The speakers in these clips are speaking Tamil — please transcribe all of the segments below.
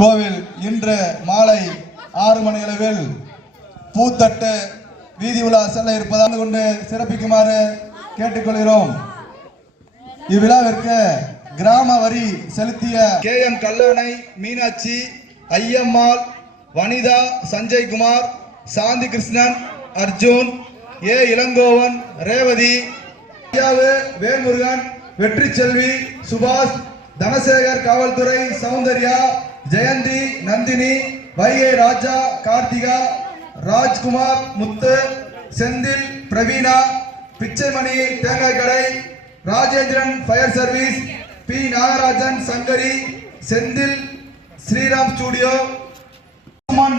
கோவில் இன்று மாலை 6 மணி அளவில் பூத்தட்டு வீதி உலா செல்ல இருப்பதாக கொண்டு சிறப்பிக்குமாறு கேட்டுக்கொள்கிறோம். இவ்விழாவிற்கு கிராம வரி செலுத்திய KM கல்லணை, மீனாட்சி, ஐயம்மாள், வனிதா, சஞ்சய்குமார், சாந்தி கிருஷ்ணன், அர்ஜுன், இளங்கோவன், ரேவதி, வேல்முருகன், வெற்றி செல்வி, சுபாஷ், தனசேகர், காவல்துறை, சௌந்தர்யா, ஜெயந்தி, நந்தினி, வைகை ராஜா, கார்த்திகா, ராஜ்குமார், முத்து, செந்தில், பிரவீனா, பிச்சைமணி, தேங்காய் கடை, Rajendran, fire service, P Nagarajan, Sankari, Senthil, Sriram studio,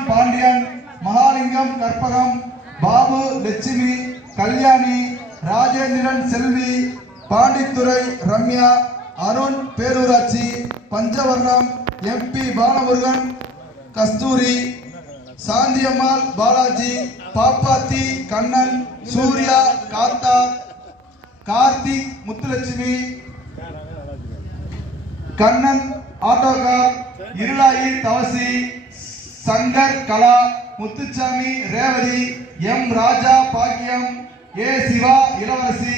Pandian, Mahalingam, Karpagam, Babu, Lakshmi, Kalyani, Rajendran, Selvi, Pandithurai, Ramya, Arun, பேரூராட்சி, பஞ்சவர்ணம், MP பாலமுருகன், கஸ்தூரி, சாந்தியம்மாள், பாலாஜி, பாப்பாத்தி, கண்ணன், சூர்யா, காத்தா, கார்த்திக், முத்துலட்சுமி, கண்ணன், ஆட்டோகார், இருளாயி, தவசி, சங்கர், கலா, முத்துச்சாமி, ரேவதி, M ராஜா, பாக்கியம், சிவா, இளவரசி.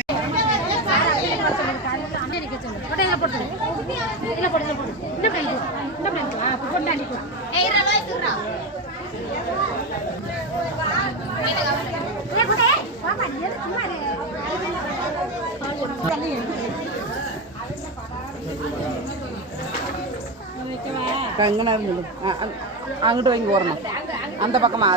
எங்கே இருந்தது அங்கிட்டு வாங்கி போறணும் அந்த பக்கமா